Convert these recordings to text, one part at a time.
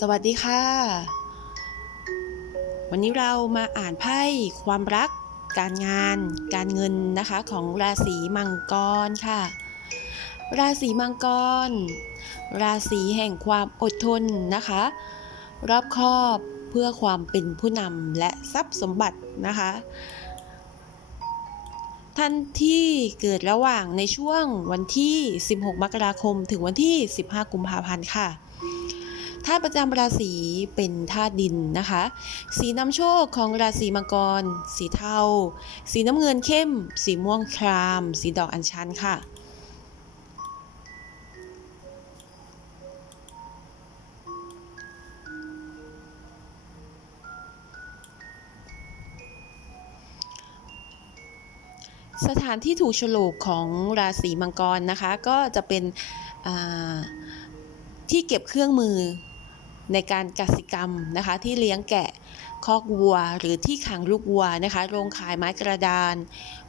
สวัสดีค่ะ วันนี้เรามาอ่านไพ่ความรัก การงาน การเงินนะคะของราศีมังกรค่ะ ราศีมังกร ราศีแห่งความอดทนนะคะ รอบคอบเพื่อความเป็นผู้นำและทรัพย์สมบัตินะคะ ท่านที่เกิดระหว่างในช่วงวันที่ 16 มกราคม ถึงวันที่ 15 กุมภาพันธ์ค่ะ ธาตุประจำราศีเป็นธาตุดินนะคะ สีนำโชคของราศีมังกร สีเทา สีน้ำเงินเข้ม สีม่วงคราม สีดอกอัญชันค่ะสถานที่ถูกฉลกของราศีมังกรนะคะ ก็จะเป็นที่เก็บเครื่องมือ ในการกสิกรรมนะคะที่เลี้ยงแกะคอกวัว หรือที่ขังลูกวัวนะคะ โรงขายไม้กระดาน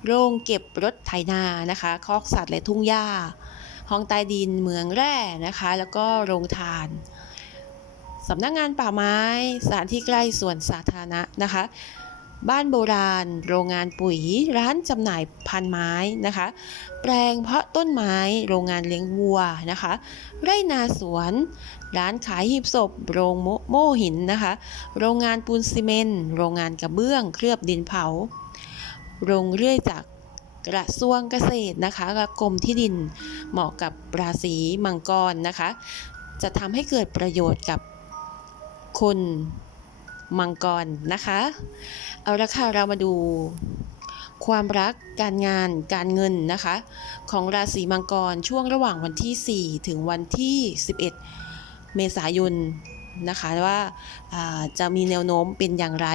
โรงเก็บรถไถนานะคะ คอกสัตว์และทุ่งหญ้า ห้องใต้ดินเมืองแร่นะคะ แล้วก็โรงทานสำนักงานป่าไม้สถานที่ใกล้ส่วนสาธารณะนะคะ บ้านโบราณ โรงงานปุ๋ย ร้านจำหน่ายพันไม้นะคะ แปลงเพาะต้นไม้ โรงงานเลี้ยงวัวนะคะ ไร่นาสวน ร้านขายหีบศพ โรงโมโม่หินนะคะ โรงงานปูนซีเมนต์ โรงงานกระเบื้อง เคลือบดินเผา โรงเรื่อยจากกระทรวงเกษตรนะคะและกรมที่ดินเหมาะกับราศีมังกรนะคะ จะทำให้เกิดประโยชน์กับคนมังกรนะคะ เอาละค่ะเรามาดูความรักการงานการเงินนะคะ ของราศีมังกรช่วงระหว่างวันที่ 4 ถึงวันที่ 11 เมษายนนะคะว่าาจะมีแนวโน้มเป็นอย่างไร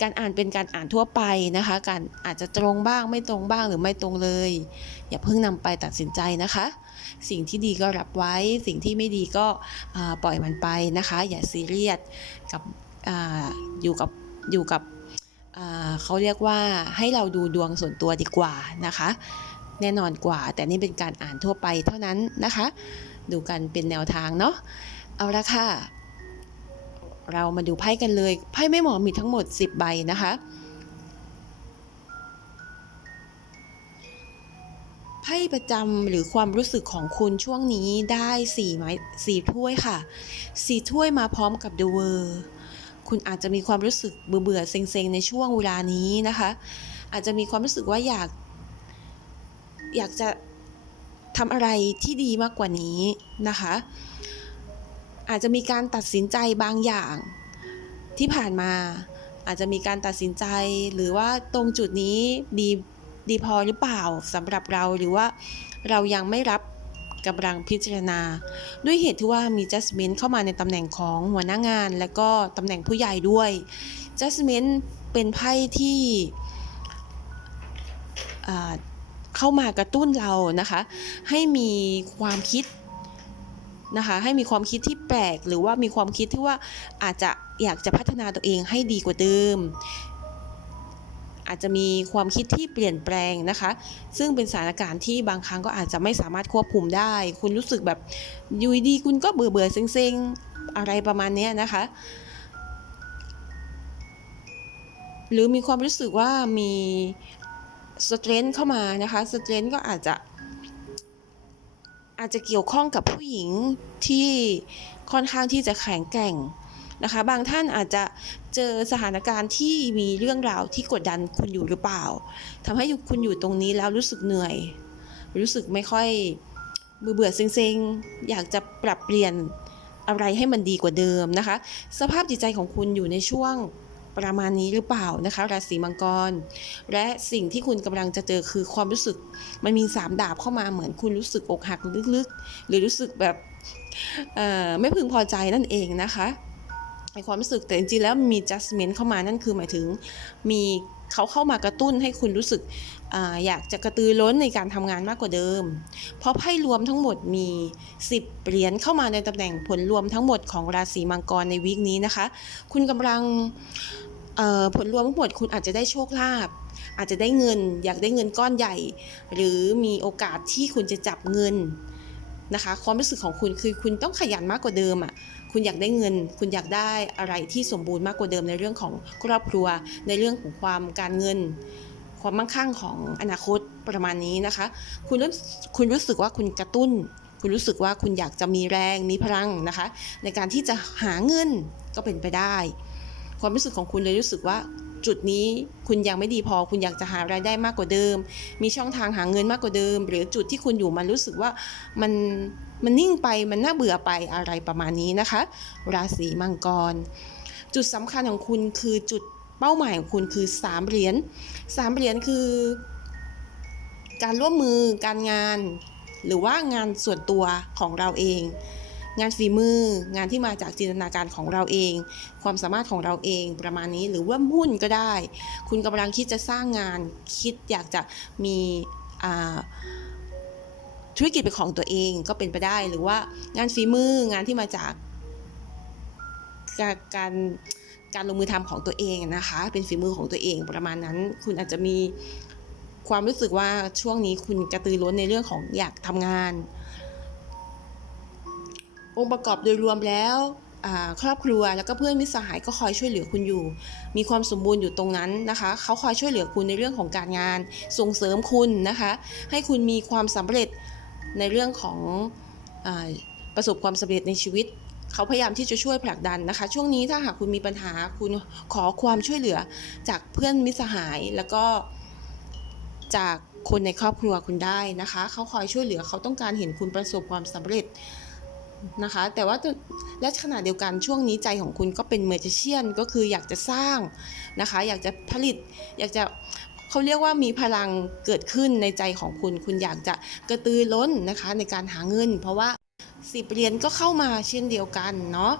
การอ่านเป็นการอ่านทั่วไปนะคะ การอาจจะตรงบ้างไม่ตรงบ้างหรือไม่ตรงเลย อย่าเพิ่งนำไปตัดสินใจนะคะ สิ่งที่ดีก็รับไว้สิ่งที่ไม่ดีก็ปล่อยมันไปนะคะ อย่าซีเรียสกับออยู่กับอยู่กับเขาเรียกว่าให้เราดูดวงส่วนตัวดีกว่านะคะ แน่นอนกว่า แต่นี่เป็นการอ่านทั่วไปเท่านั้นนะคะ ดูกันเป็นแนวทางเนาะเอาละค่ะ เรามาดูไพ่กันเลยไพ่ไม่หมอมีทั้งหมด 10 ใบนะคะไพ่ประจำหรือความรู้สึกของคุณช่วงนี้ได้สี่ไม้สี่ถ้วยค่ะสี่ถ้วยมาพร้อมกับ The World คุณอาจจะมีความรู้สึกเบื่อเบื่อเซ็งๆในช่วงเวลานี้นะคะ อาจจะมีความรู้สึกว่าอยาก อยากจะ ทำอะไรที่ดีมากกว่านี้นะคะ อาจจะมีการตัดสินใจบางอย่างที่ผ่านมา อาจจะมีการตัดสินใจหรือว่าตรงจุดนี้ดีดีพอหรือเปล่าสำหรับเราหรือว่าเรายังไม่รับกำลังพิจารณา ด้วยเหตุที่ว่ามี judgment เข้ามาในตำแหน่งของหัวหน้างาน และก็ตำแหน่งผู้ใหญ่ด้วย judgment เป็นไพ่ที่ เข้ามากระตุ้นเรานะคะ ให้มีความคิดนะคะให้มีความคิดที่แปลก หรือว่ามีความคิดที่ว่าอาจจะอยากจะพัฒนาตัวเองให้ดีกว่าเดิม อาจจะมีความคิดที่เปลี่ยนแปลงนะคะ ซึ่งเป็นสถานการณ์ที่บางครั้งก็อาจจะไม่สามารถควบคุมได้ คุณรู้สึกแบบอยูดีคุณก็เบื่อเบื่อเซ็งๆอะไรประมาณนี้นะคะ หรือมีความรู้สึกว่ามี สเตรนท์เข้ามานะคะสเตรนท์ก็อาจจะ อาจจะเกี่ยวข้องกับผู้หญิงที่ค่อนข้างที่จะแข็งแกร่งนะคะ บางท่านอาจจะเจอสถานการณ์ที่มีเรื่องราวที่กดดันคุณอยู่หรือเปล่าทำให้คุณอยู่ตรงนี้แล้วรู้สึกเหนื่อย รู้สึกไม่ค่อยเบื่อเบื่อเซ็งๆ อยากจะปรับเปลี่ยนอะไรให้มันดีกว่าเดิมนะคะ สภาพจิตใจของคุณอยู่ในช่วง ประมาณนี้หรือเปล่านะคะ ราศีมังกร และสิ่งที่คุณกำลังจะเจอคือความรู้สึก มันมีสามดาบเข้ามาเหมือนคุณรู้สึกอกหักลึกๆ หรือรู้สึกแบบไม่พึงพอใจนั่นเองนะคะในความรู้สึกแต่จริงๆแล้วมี adjustment เข้ามานั่นคือหมายถึง มีเขาเข้ามากระตุ้นให้คุณรู้สึกออยากจะกระตือร้นในการทำงานมากกว่าเดิม เพราะไพ่รวมทั้งหมดมี 10 เหรียญเข้ามาในตำแหน่งผลรวมทั้งหมดของราศีมังกรในวีคนี้นะคะ คุณกำลัง ผลรวมทั้งหมดคุณอาจจะได้โชคลาภอาจจะได้เงิน อยากได้เงินก้อนใหญ่ หรือมีโอกาสที่คุณจะจับเงินนะคะ ความรู้สึกของคุณคือคุณต้องขยันมากกว่าเดิมอะคุณอยากได้เงิน คุณอยากได้อะไรที่สมบูรณ์มากกว่าเดิมในเรื่องของครอบครัว ในเรื่องของความการเงิน ความมั่งคั่งของอนาคตประมาณนี้นะคะ คุณรู้คุณรู้สึกว่าคุณกระตุ้น คุณรู้สึกว่าคุณอยากจะมีแรงมีพลังนะคะ ในการที่จะหาเงินก็เป็นไปได้ ความรู้สึกของคุณเลยรู้สึกว่าจุดนี้คุณยังไม่ดีพอ คุณอยากจะหารายได้มากกว่าเดิม มีช่องทางหาเงินมากกว่าเดิม หรือจุดที่คุณอยู่มันรู้สึกว่ามันมันนิ่งไปมันน่าเบื่อไปอะไรประมาณนี้นะคะ ราศีมังกร จุดสำคัญของคุณคือจุดเป้าหมายของคุณคือสามเหรียญสามเหรียญคือ การร่วมมือการงาน หรือว่างานส่วนตัวของเราเอง งานฝีมือ งานที่มาจากจินตนาการของเราเอง ความสามารถของเราเองประมาณนี้หรือว่าหุ้นก็ได้ คุณกำลังคิดจะสร้างงานคิดอยากจะมีธุรกิจเป็นของตัวเองก็เป็นไปได้หรือว่างานฝีมืองานที่มาจากการการลงมือทำของตัวเองนะคะ เป็นฝีมือของตัวเองประมาณนั้น คุณอาจจะมีความรู้สึกว่าช่วงนี้คุณกระตือร้นในเรื่องของอยากทำงาน องค์ประกอบโดยรวมแล้วครอบครัวแล้วก็เพื่อนมิตรสหายก็คอยช่วยเหลือคุณอยู่ มีความสมบูรณ์อยู่ตรงนั้นนะคะเขาคอยช่วยเหลือคุณในเรื่องของการงาน ส่งเสริมคุณนะคะ ให้คุณมีความสำเร็จในเรื่องของอประสบความสำเร็จในชีวิตเขาพยายามที่จะช่วยผลักดันนะคะ ช่วงนี้ถ้าหากคุณมีปัญหาคุณขอความช่วยเหลือจากเพื่อนมิตรสหายแล้วก็จากคนในครอบครัวคุณได้นะคะเขาคอยช่วยเหลือเขาต้องการเห็นคุณประสบความสำเร็จ นะคะ แต่ว่าและขณะเดียวกันช่วงนี้ใจของคุณก็เป็นเมจิเชียนก็คืออยากจะสร้างนะคะ อยากจะผลิต อยากจะเขาเรียกว่ามีพลังเกิดขึ้นในใจของคุณ คุณอยากจะกระตือร้นนะคะในการหาเงิน เพราะว่าสิบเหรียญก็เข้ามาเช่นเดียวกันเนาะ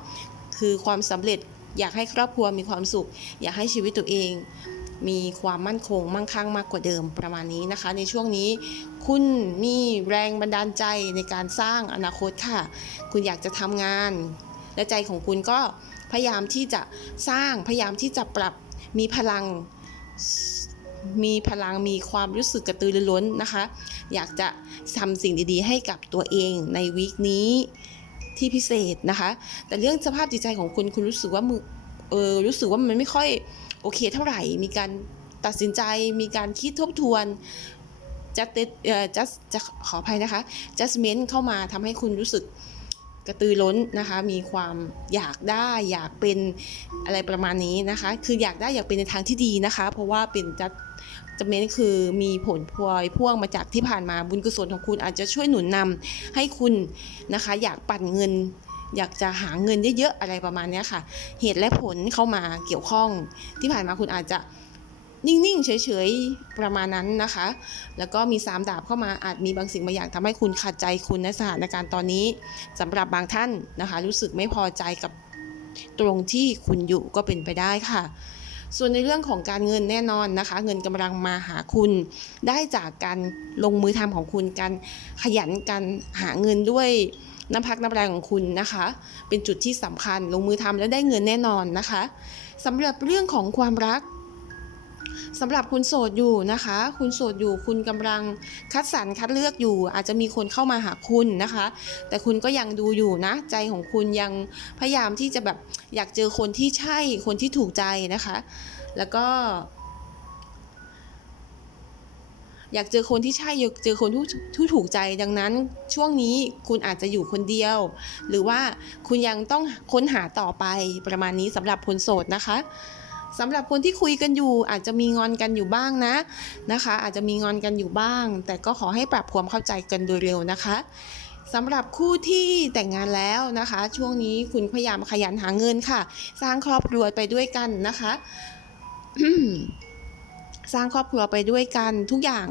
คือความสำเร็จอยากให้ครอบครัวมีความสุข อยากให้ชีวิตตัวเอง มีความมั่นคงมั่งคั่งมากกว่าเดิมประมาณนี้นะคะ ในช่วงนี้คุณมีแรงบันดาลใจในการสร้างอนาคตค่ะ คุณอยากจะทำงาน และใจของคุณก็พยายามที่จะสร้างพยายามที่จะปรับมีพลังมีพลังมีความรู้สึกกระตือรือร้นนะคะ อยากจะทำสิ่งดีๆ ให้กับตัวเองในวีคนี้ที่พิเศษนะคะ แต่เรื่องสภาพจิตใจของคุณคุณรู้สึกว่ามือเออรู้สึกว่ามันไม่ค่อย โอเคเท่าไหร่มีการตัดสินใจมีการคิดทบทวนจัดเอ่อจัดจะขออภัยนะคะ judgment เข้ามาทำให้คุณรู้สึกกระตือร้นนะคะ มีความอยากได้อยากเป็นอะไรประมาณนี้นะคะ คืออยากได้อยากเป็นในทางที่ดีนะคะ เพราะว่าเป็นจัดจำเมนคือมีผลพลอยพ่วงมาจากที่ผ่านมาบุญกุศลของคุณอาจจะช่วยหนุนนำให้คุณนะคะ อยากปั่นเงิน อยากจะหาเงินเยอะๆอะไรประมาณนี้ค่ะ เหตุและผลเข้ามาเกี่ยวข้อง ที่ผ่านมาคุณอาจจะนิ่งๆ เฉยๆ ประมาณนั้นนะคะ แล้วก็มีสามดาบเข้ามาอาจมีบางสิ่งบางอย่างทำให้คุณขัดใจคุณในสถานการณ์ตอนนี้สำหรับบางท่านนะคะ รู้สึกไม่พอใจกับตรงที่คุณอยู่ก็เป็นไปได้ค่ะ ส่วนในเรื่องของการเงินแน่นอนนะคะ เงินกำลังมาหาคุณได้จากการลงมือทำของคุณการขยันการหาเงินด้วย น้ำพักน้ำแรงของคุณนะคะ เป็นจุดที่สำคัญลงมือทำแล้วได้เงินแน่นอนนะคะสำหรับเรื่องของความรักสำหรับคุณโสดอยู่นะคะ คุณโสดอยู่คุณกำลังคัดสรรคัดเลือกอยู่ อาจจะมีคนเข้ามาหาคุณนะคะ แต่คุณก็ยังดูอยู่นะ ใจของคุณยังพยายามที่จะแบบอยากเจอคนที่ใช่คนที่ถูกใจนะคะ แล้วก็ อยากเจอคนที่ใช่อยากเจอคนที่ที่ถูกใจดังนั้น ช่วงนี้คุณอาจจะอยู่คนเดียว หรือว่าคุณยังต้องค้นหาต่อไปประมาณนี้สำหรับคนโสดนะคะสำหรับคนที่คุยกันอยู่อาจจะมีงอนกันอยู่บ้างนะนะคะ อาจจะมีงอนกันอยู่บ้าง แต่ก็ขอให้ปรับความเข้าใจกันโดยเร็วนะคะสำหรับคู่ที่แต่งงานแล้วนะคะ ช่วงนี้คุณพยายามขยันหาเงินค่ะ สร้างครอบครัวไปด้วยกันนะคะ สร้างครอบครัวไปด้วยกันทุกอย่าง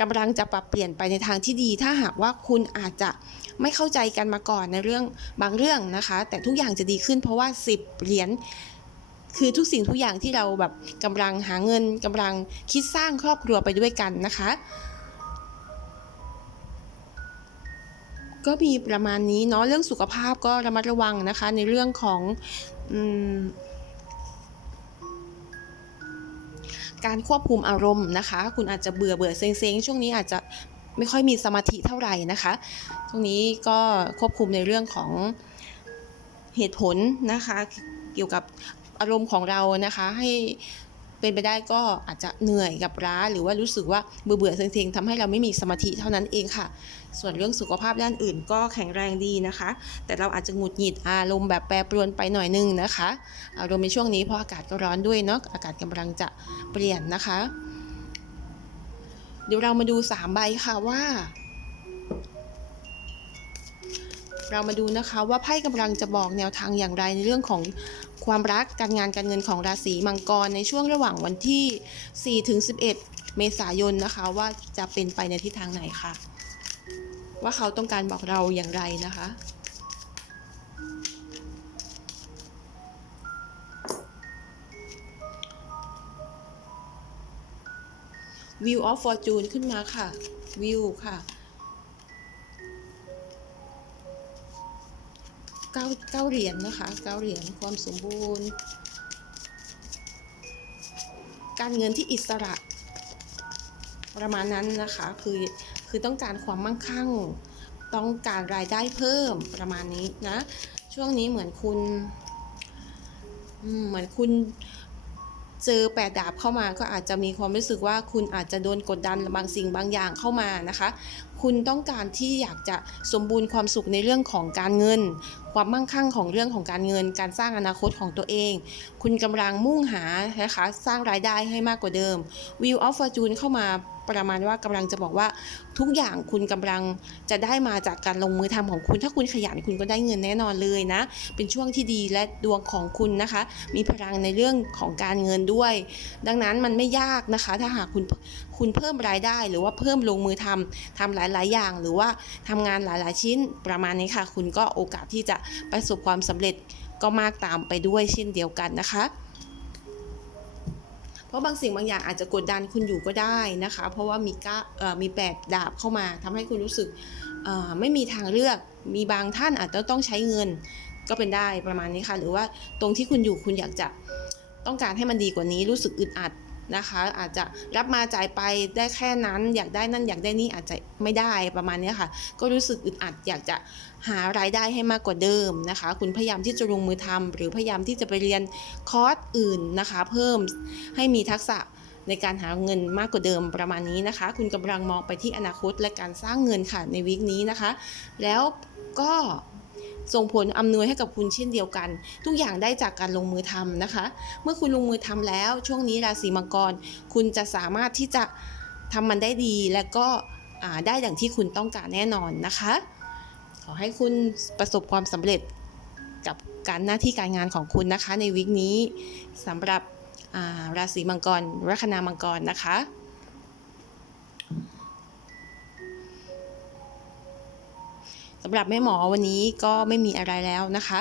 กำลังจะปรับเปลี่ยนไปในทางที่ดี ถ้าหากว่าคุณอาจจะไม่เข้าใจกันมาก่อนในเรื่องบางเรื่องนะคะ แต่ทุกอย่างจะดีขึ้นเพราะว่า 10 เหรียญคือทุกสิ่งทุกอย่างที่เราแบบกำลังหาเงินกำลังคิดสร้างครอบครัวไปด้วยกันนะคะ ก็มีประมาณนี้เนาะเรื่องสุขภาพก็ระมัดระวังนะคะ ในเรื่องของ การควบคุมอารมณ์นะคะ คุณอาจจะเบื่อเบื่อเซ็งเซช่วงนี้อาจจะไม่ค่อยมีสมาธิเท่าไหร่นะคะช่วงนี้ก็ควบคุมในเรื่องของเหตุผลนะคะ เกี่ยวกับอารมณ์ของเรานะคะ ให้ เป็นไปได้ก็อาจจะเหนื่อยกับร้าหรือว่ารู้สึกว่าเบื่อเบื่อเซ็งๆทำให้เราไม่มีสมาธิเท่านั้นเองค่ะ ส่วนเรื่องสุขภาพด้านอื่นก็แข็งแรงดีนะคะ แต่เราอาจจะหงุดหงิดอารมณ์แบบแปรปรวนไปหน่อยนึงนะคะอารมณ์ในช่วงนี้เพราะอากาศก็ร้อนด้วยเนาะอากาศกำลังจะเปลี่ยนนะคะ เดี๋ยวเรามาดู3ใบค่ะว่า เรามาดูนะคะว่าไพ่กำลังจะบอกแนวทางอย่างไรในเรื่องของความรักการงานการเงินของราศีมังกรในช่วงระหว่างวันที่ 4 ถึง 11 เมษายนนะคะว่าจะเป็นไปในทิศทางไหนค่ะ ว่าเขาต้องการบอกเราอย่างไรนะคะ View of Fortune ขึ้นมาค่ะ View ค่ะ ก้าเก้าเหรียญนะคะเก้าเหรียญความสมบูรณ์ การเงินที่อิสระ ประมาณนั้นนะคะคือคือต้องการความมั่งคั่ง ต้องการรายได้เพิ่มประมาณนี้นะ ช่วงนี้เหมือนคุณเหมือนคุณ เจอแปดดาบเข้ามาก็อาจจะมีความรู้สึกว่าคุณอาจจะโดนกดดันบางสิ่งบางอย่างเข้ามานะคะ คุณต้องการที่อยากจะสมบูรณ์ความสุขในเรื่องของการเงิน ความมั่งคั่งของเรื่องของการเงิน การสร้างอนาคตของตัวเอง คุณกำลังมุ่งหานะคะสร้างรายได้ให้มากกว่าเดิม Wheel of Fortune เข้ามา ประมาณว่ากำลังจะบอกว่าทุกอย่างคุณกำลังจะได้มาจากการลงมือทำของคุณ ถ้าคุณขยันคุณก็ได้เงินแน่นอนเลยนะ เป็นช่วงที่ดีและดวงของคุณนะคะ มีพลังในเรื่องของการเงินด้วย ดังนั้นมันไม่ยากนะคะ ถ้าหากคุณคุณเพิ่มรายได้ หรือว่าเพิ่มลงมือทำทำหลาย ๆ อย่าง หรือว่าทำงานหลาย ๆ ชิ้นประมาณนี้ค่ะ คุณก็โอกาสที่จะประสบความสำเร็จก็มากตามไปด้วยเช่นเดียวกันนะคะ เพราะบางสิ่งบางอย่างอาจจะกดดันคุณอยู่ก็ได้นะคะ เพราะว่ามีก้ามีแปดดาบเข้ามาทำให้คุณรู้สึกไม่มีทางเลือก มีบางท่านอาจจะต้องใช้เงินก็เป็นได้ประมาณนี้ค่ะ หรือว่าตรงที่คุณอยู่คุณอยากจะต้องการให้มันดีกว่านี้รู้สึกอึดอัด นะคะ อาจจะรับมาจ่ายไปได้แค่นั้น อยากได้นั่นอยากได้นี่อาจจะไม่ได้ประมาณนี้ค่ะ ก็รู้สึกอึดอัดอยากจะหารายได้ให้มากกว่าเดิมนะคะ คุณพยายามที่จะลงมือทำหรือพยายามที่จะไปเรียนคอร์สอื่นนะคะ เพิ่มให้มีทักษะในการหาเงินมากกว่าเดิมประมาณนี้นะคะ คุณกำลังมองไปที่อนาคตและการสร้างเงินค่ะในวีคนี้นะคะ แล้วก็ ส่งผลอำนวยให้กับคุณเช่นเดียวกัน ทุกอย่างได้จากการลงมือทำนะคะ เมื่อคุณลงมือทำแล้วช่วงนี้ราศีมังกร คุณจะสามารถที่จะทำมันได้ดีและก็ได้อย่างที่คุณต้องการแน่นอนนะคะ ขอให้คุณประสบความสำเร็จกับการหน้าที่การงานของคุณนะคะ ในวิกนี้สำหรับาราศีมังกร ลัคนามังกรนะคะำหรับแม่หมอวันนี้ก็ไม่มีอะไรแล้วนะคะ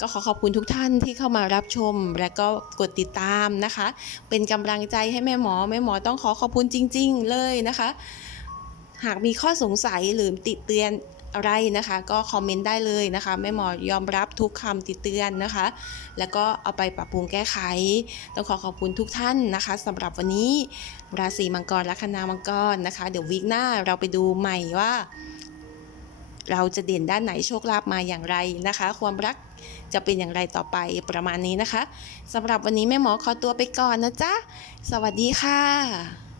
ก็ขอขอบคุณทุกท่านที่เข้ามารับชม และก็กดติดตามนะคะ เป็นกำลังใจให้แม่หมอ แม่หมอต้องขอขอบคุณจริง ๆ เลยนะคะ หากมีข้อสงสัยหรือติดเตือนอะไรนะคะ ก็คอมเมนต์ได้เลยนะคะแม่หมอยอมรับทุกคำติเตือนนะคะ แล้วก็เอาไปปรับปรุงแก้ไข ต้องขอขอบคุณทุกท่านนะคะสำหรับวันนี้ราศีมังกรและคณามังกรนะคะ เดี๋ยววีคหน้าเราไปดูใหม่ว่า เราจะเด่นด้านไหนโชคลาภมาอย่างไรนะคะ ความรักจะเป็นอย่างไรต่อไปประมาณนี้นะคะสำหรับวันนี้แม่หมอขอตัวไปก่อนนะจ๊ะ สวัสดีค่ะ